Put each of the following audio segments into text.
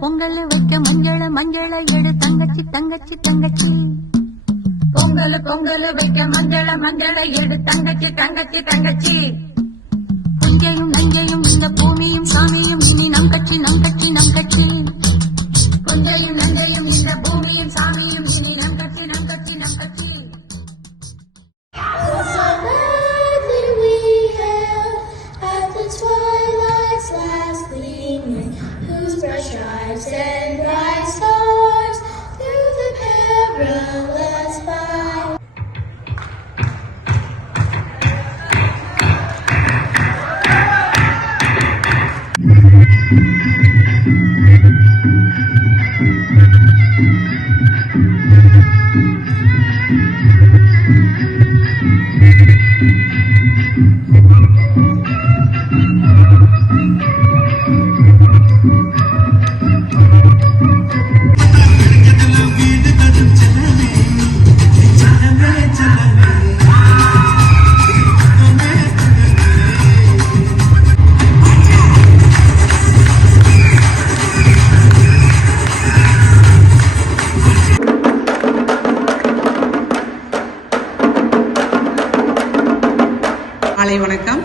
பொங்கல் வைக்க மஞ்சள மஞ்சள எடு தங்கச்சி தங்கச்சி தங்கச்சி. பொங்கல் வைக்க மஞ்சள மஞ்சள எடு தங்கச்சி தங்கச்சி தங்கச்சி. புஞ்சையும் நஞ்சையும் இந்த பூமியும் சாமியும் இனி நம் கட்சி நம் கட்சி நம் கட்சி. புஞ்சையும் நஞ்சையும் இந்த பூமியும் சாமியும் இனி நம் கட்சி நம் கட்சி நம் கட்சி. Twilight's last gleaming, whose bright stripes and bright stars through the perilous fight. மாலை வணக்கம்.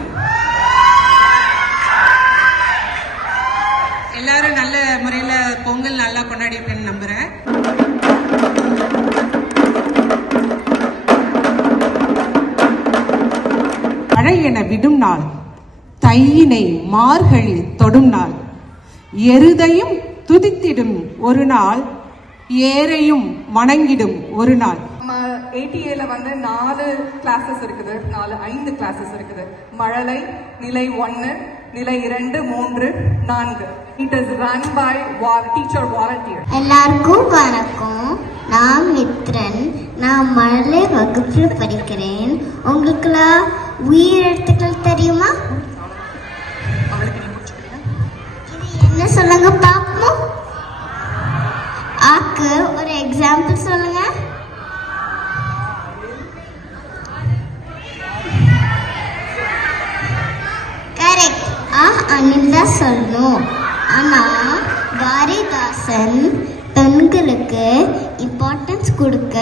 எல்லாரும் நல்ல முறையில பொங்கல் நல்லா கொண்டாடிருக்கேன்னு நம்புறேன். மழை என விடும் நாள், தையினை மார்கழி தொடும் நாள், எருதையும் துதித்திடும் ஒரு நாள், ஏரையும் வணங்கிடும் ஒரு நாள். நம்ம ATA வந்து 4 கிளாஸஸ் இருக்குது, 5 கிளாஸஸ் இருக்குது. மழலை நிலை 1, நிலை 2, 3, 4. It is run by teacher volunteer. எல்லாருக்கும் வணக்கம். நான் மித்ரன். நான் மழலை வகுப்பில் படிக்கிறேன். உங்களுக்குலாம் உயிரெழுத்துக்கள் தெரியுமா? இது என்ன சொல்லுங்க பாப்போம். ஆக்கு ஒரு எக்ஸாம்பிள் சொல்லுங்க. கரெக்ட். அனில் தான் சொல்லணும். ஆனா பாரதிதாசன் பெண்களுக்கு இம்பார்ட்டன்ஸ் கொடுக்க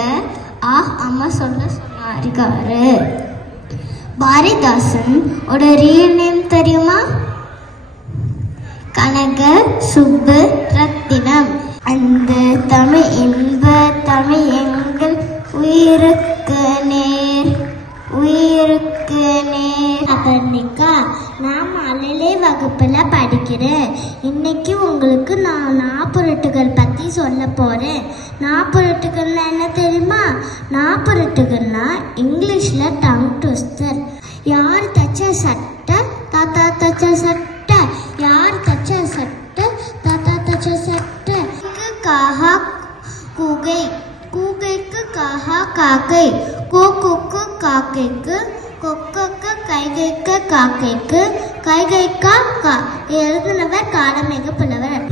அம்மா சொன்னாரு. பாரதிதாசன் ஓட ரியல் நேம் தெரியுமா? கனக சுப்பு ரத்தினம். அந்த தமிழ் இன்ப தமிழ் எங்கள் உயிருக்கு நேர் உயிருக்கு நேர். அபர்ணிகா. நான் மழலை வகுப்புல படிக்கிறேன். இன்னைக்கு உங்களுக்கு நான் நாப்பொருட்டுகள் பத்தி சொல்ல போறேன். நாப்பொருட்டுகள்னா என்ன தெரியுமா? நாப்பொருட்டுகள்னா இங்கிலீஷ்ல டங் ட்விஸ்டர். யார் தச்ச சட்டை? தாத்தா தச்ச சட்டை. யார் தச்ச சட்டை? தாத்தா தச்ச சட்டை. காஹா கூகை. கூகைக்கு காஹா காக்கை. கோக்கு காக்கைக்கு. கொக்கக்கு கைகைக்கு காக்கைக்கு. கைகைக்கா கா. எழுதுனவர் காலமேக புலவர்.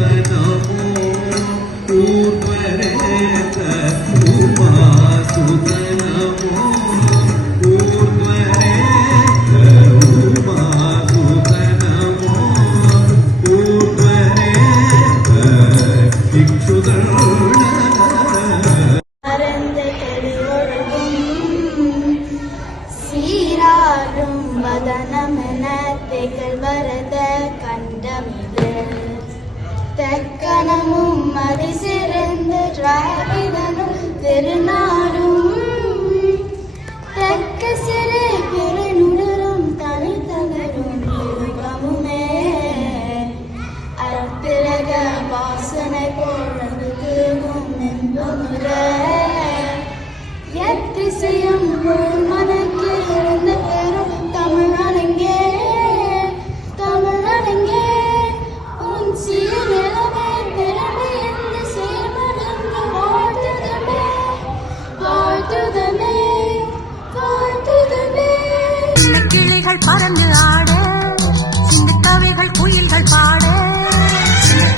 தெக்கணமும் மதி சிறந்த திராவிடனும் திருநாடும் தெக்க சிறை பெருநுடரும் தனித்தகரும் யுகமுமே அற்பிறக வாசனை போழதும் என்பமுற எத்திசையும் ஒரு மனக்கு இருந்த பெரும் தமிழ்நாடெங்கே தமிழ்நாடெங்கே உன் சீரமே திறமை என்று சேர்மடங்கு வாழ்த்துதமே வாழ்த்துதமே வாழ்த்துதமே. கிளிகள் பறந்து ஆட, சிந்து கவிகள் குயில்கள் பாட.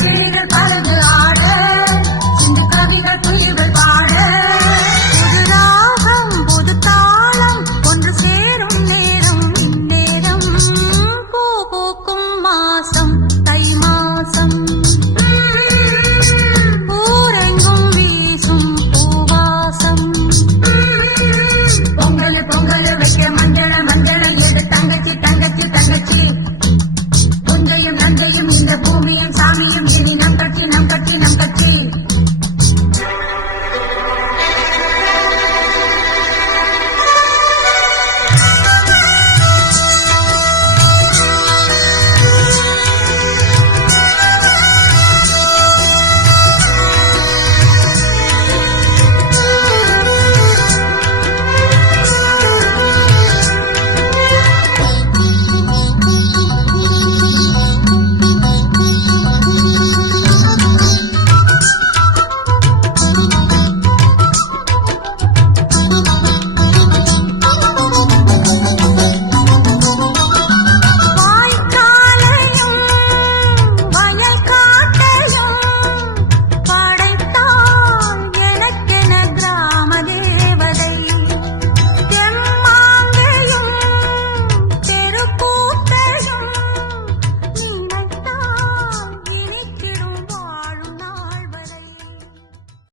கிளிகள் பறந்து ஆட, சிந்து கவிகள் குயில்கள் பாட. புது ராகம் புது தாளம் ஒன்று சேரும் நேரம் இந்நேரம். பூ பூக்கும் மாசம் தை மாசம். சாமியும் இனி